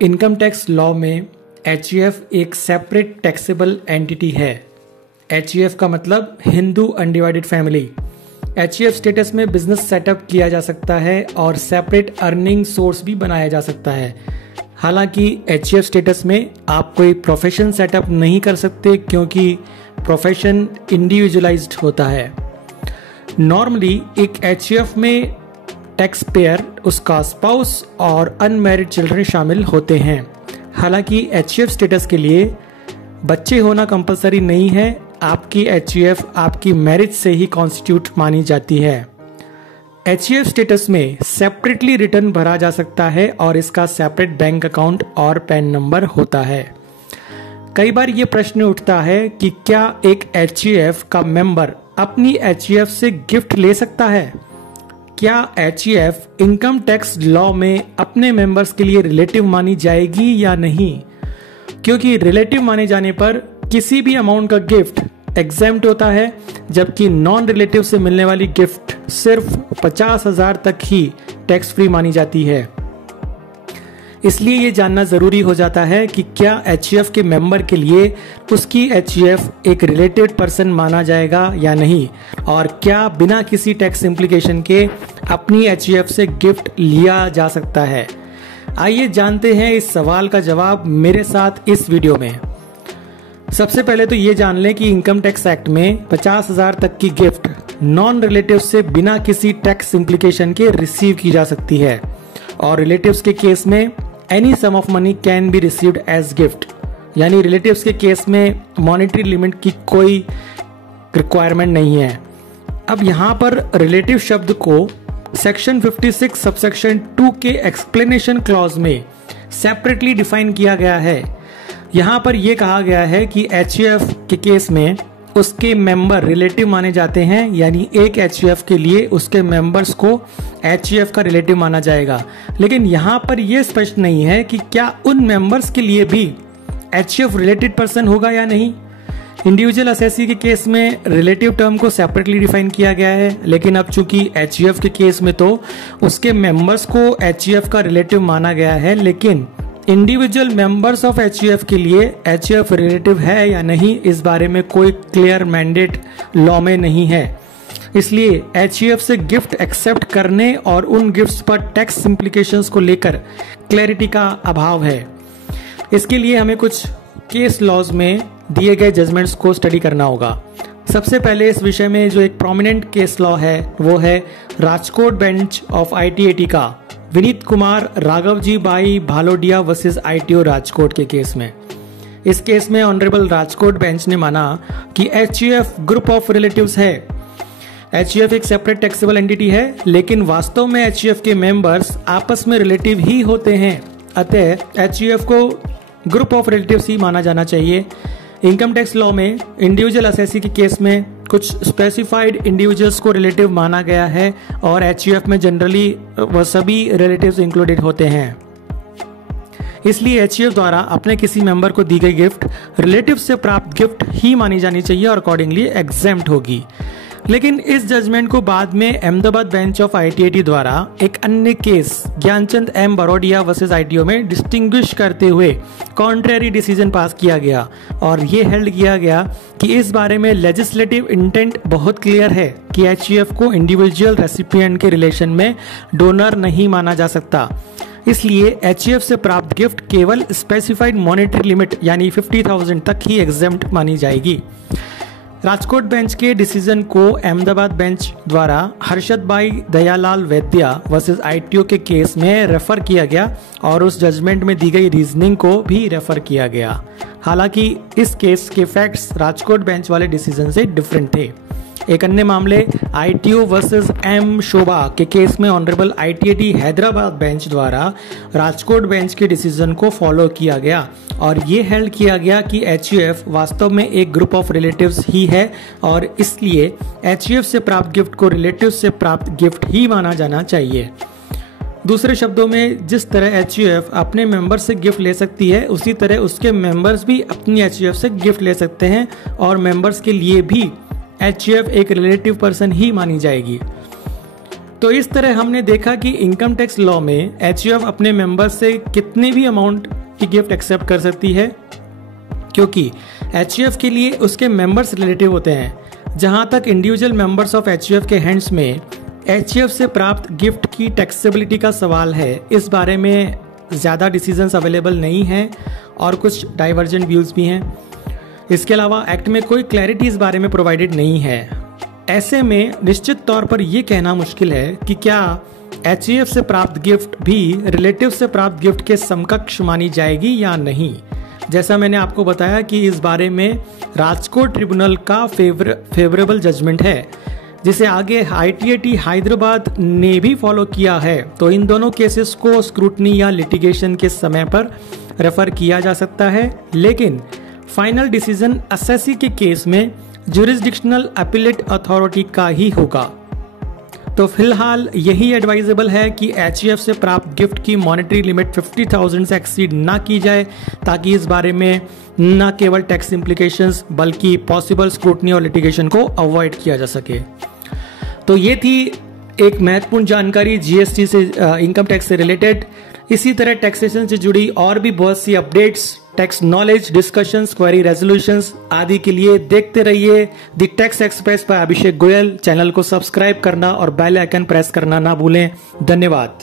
Income tax law में HUF एक separate taxable entity है। एचयूएफ का मतलब Hindu undivided family. HUF status में बिजनेस सेटअप किया जा सकता है और सेपरेट अर्निंग सोर्स भी बनाया जा सकता है। हालांकि एचयूएफ स्टेटस में आप कोई प्रोफेशन सेटअप नहीं कर सकते क्योंकि प्रोफेशन इंडिविजुअलाइज्ड होता है। नॉर्मली एक एचयूएफ में टैक्स पेयर, उसका स्पाउस और अनमैरिड चिल्ड्रन शामिल होते हैं। हालांकि एचयूएफ स्टेटस के लिए बच्चे होना कंपलसरी नहीं है। आपकी एचयूएफ आपकी मैरिज से ही कॉन्स्टिट्यूट मानी जाती है। एचयूएफ स्टेटस में सेपरेटली रिटर्न भरा जा सकता है और इसका सेपरेट बैंक अकाउंट और पैन नंबर होता है। कई बार ये प्रश्न उठता है कि क्या एक एचयूएफ का मेंबर अपनी एचयूएफ से गिफ्ट ले सकता है? क्या एचयूएफ इनकम टैक्स लॉ में अपने मेंबर्स के लिए रिलेटिव मानी जाएगी या नहीं? क्योंकि रिलेटिव माने जाने पर किसी भी अमाउंट का गिफ्ट एग्जेम्प्ट होता है, जबकि नॉन रिलेटिव से मिलने वाली गिफ्ट सिर्फ 50,000 तक ही टैक्स फ्री मानी जाती है। इसलिए ये जानना जरूरी हो जाता है कि क्या एचयूएफ के मेंबर के लिए उसकी एचयूएफ एक रिलेटेड पर्सन माना जाएगा या नहीं, और क्या बिना किसी टैक्स इम्प्लीकेशन के अपनी एचयूएफ से गिफ्ट लिया जा सकता है। आइए जानते हैं इस सवाल का जवाब मेरे साथ इस वीडियो में। सबसे पहले तो ये जान लें कि इनकम टैक्स एक्ट में 50,000 तक की गिफ्ट नॉन रिलेटिव से बिना किसी टैक्स इम्प्लीकेशन के रिसीव की जा सकती है, और रिलेटिव्स के केस में any sum of money can be received as gift. यानी रिलेटिव्स के केस में मॉनेटरी लिमिट की कोई रिक्वायरमेंट नहीं है। अब यहाँ पर रिलेटिव शब्द को सेक्शन 56 सबसेक्शन 2 के एक्सप्लेनेशन क्लॉज में सेपरेटली डिफाइन किया गया है। यहाँ पर यह कहा गया है कि एचयूएफ के केस में उसके मेंबर रिलेटिव माने जाते हैं, यानी एक एचयूएफ के लिए उसके मेंबर्स को एचयूएफ का रिलेटिव माना जाएगा। लेकिन यहाँ पर यह स्पष्ट नहीं है कि क्या उन मेंबर्स के लिए भी एचयूएफ रिलेटेड पर्सन होगा या नहीं। इंडिविजुअल असेसी के केस में रिलेटिव टर्म को सेपरेटली डिफाइन किया गया है, लेकिन अब चूंकि एचयूएफ के केस में तो उसके मेंबर्स को एचयूएफ का रिलेटिव माना गया है, लेकिन इंडिविजुअल मेंबर्स ऑफ एचयूएफ के लिए एचयूएफ रिलेटिव है या नहीं, इस बारे में कोई क्लियर मैंडेट लॉ में नहीं है। इसलिए एचयूएफ से गिफ्ट एक्सेप्ट करने और उन गिफ्ट्स पर टैक्स इम्प्लीकेशंस को लेकर क्लैरिटी का अभाव है। इसके लिए हमें कुछ केस लॉज में दिए गए जजमेंट्स को स्टडी करना होगा। सबसे पहले इस विषय में जो एक प्रोमिनेंट केस लॉ है वो है राजकोट बेंच ऑफ आईटीएटी का Vineet Kumar Raghav ji by भालोडिया versus ITO Rajkot के केस में। इस केस में ऑनरेबल राजकोट बेंच ने माना कि एचयूएफ ग्रुप ऑफ रिलेटिव्स है। एचयूएफ एक सेपरेट टैक्सेबल एंटिटी है, लेकिन वास्तव में एचयूएफ के मेंबर्स आपस में रिलेटिव ही होते हैं। अतः एचयूएफ को ग्रुप ऑफ रिलेटिव्स ही माना जाना चाहिए। इनकम टैक्स लॉ में इंडिविजुअल असेसी के केस में कुछ स्पेसिफाइड इंडिविजुअल्स को रिलेटिव माना गया है, और एचयूएफ में जनरली वह सभी रिलेटिव्स इंक्लूडेड होते हैं। इसलिए एचयूएफ द्वारा अपने किसी मेंबर को दी गई गिफ्ट रिलेटिव से प्राप्त गिफ्ट ही मानी जानी चाहिए और अकॉर्डिंगली एग्जेम्प्ट होगी। लेकिन इस जजमेंट को बाद में अहमदाबाद बेंच ऑफ आईटीएटी द्वारा एक अन्य case Gyanchand M Barodia versus ITO में डिस्टिंग्विश करते हुए कॉन्ट्रेरी डिसीजन पास किया गया, और ये हेल्ड किया गया कि इस बारे में लेजिस्लेटिव इंटेंट बहुत क्लियर है कि एचयूएफ को इंडिविजुअल रेसिपिएंट के रिलेशन में डोनर नहीं माना जा सकता। इसलिए एचयूएफ से प्राप्त गिफ्ट केवल स्पेसिफाइड मॉनेटरी लिमिट यानी 50,000 तक ही एग्जेम्प्ट मानी जाएगी। राजकोट बेंच के डिसीजन को अहमदाबाद बेंच द्वारा हर्षद भाई दयालाल वैद्या वर्सेस आईटीओ के केस में रेफर किया गया, और उस जजमेंट में दी गई रीजनिंग को भी रेफर किया गया। हालांकि इस केस के फैक्ट्स राजकोट बेंच वाले डिसीजन से डिफरेंट थे। एक अन्य मामले आईटीओ वर्सेस एम शोभा के केस में ऑनरेबल आईटीएटी हैदराबाद बेंच द्वारा राजकोट बेंच के डिसीजन को फॉलो किया गया, और ये हेल्ड किया गया कि एचयूएफ वास्तव में एक ग्रुप ऑफ रिलेटिव्स ही है, और इसलिए एचयूएफ से प्राप्त गिफ्ट को रिलेटिव्स से प्राप्त गिफ्ट ही माना जाना चाहिए। दूसरे शब्दों में, जिस तरह एचयूएफ अपने मेंबर से गिफ्ट ले सकती है, उसी तरह उसके मेंबर्स भी अपनी एचयूएफ से गिफ्ट ले सकते हैं, और मेंबर्स के लिए भी एचयूएफ एक रिलेटिव पर्सन ही मानी जाएगी। तो इस तरह हमने देखा कि इनकम टैक्स लॉ में एचयूएफ अपने मेंबर से कितने भी अमाउंट की गिफ्ट एक्सेप्ट कर सकती है, क्योंकि एचयूएफ के लिए उसके मेंबर्स रिलेटिव होते हैं। जहां तक इंडिविजुअल मेंबर्स ऑफ एचयूएफ के हैंड्स में एचयूएफ से प्राप्त गिफ्ट की टैक्सेबिलिटी का सवाल है, इस बारे में ज़्यादा डिसीजंस अवेलेबल नहीं हैं और कुछ डाइवर्जेंट व्यूज़ भी हैं। इसके अलावा एक्ट में कोई क्लैरिटी इस बारे में प्रोवाइडेड नहीं है। ऐसे में निश्चित तौर पर यह कहना मुश्किल है कि क्या एचयूएफ से प्राप्त गिफ्ट भी रिलेटिव से प्राप्त गिफ्ट के समकक्ष मानी जाएगी या नहीं। जैसा मैंने आपको बताया कि इस बारे में राजकोट ट्रिब्यूनल का फेवरेबल जजमेंट है, जिसे आगे आईटीएटी हैदराबाद ने भी फॉलो किया है। तो इन दोनों केसेस को स्क्रूटनी या लिटिगेशन के समय पर रेफर किया जा सकता है, लेकिन फाइनल डिसीजन असेसी के केस में ज्यूरिसडिक्शनल अपीलेट अथॉरिटी का ही होगा। तो फिलहाल यही एडवाइजेबल है कि एचयूएफ से प्राप्त गिफ्ट की मॉनेटरी लिमिट 50,000 से एक्सीड ना की जाए, ताकि इस बारे में न केवल टैक्स इंप्लीकेशंस बल्कि पॉसिबल स्क्रूटनी और लिटिगेशन को अवॉइड किया जा सके। तो ये थी एक महत्वपूर्ण जानकारी जीएसटी से, इनकम टैक्स से रिलेटेड। इसी तरह टैक्सेशन से जुड़ी और भी बहुत सी updates, tax knowledge, discussions, query resolutions आदि के लिए देखते रहिए the tax express by Abhishek Goyal. Channel को सब्सक्राइब करना और बेल आइकन प्रेस करना ना भूलें। धन्यवाद।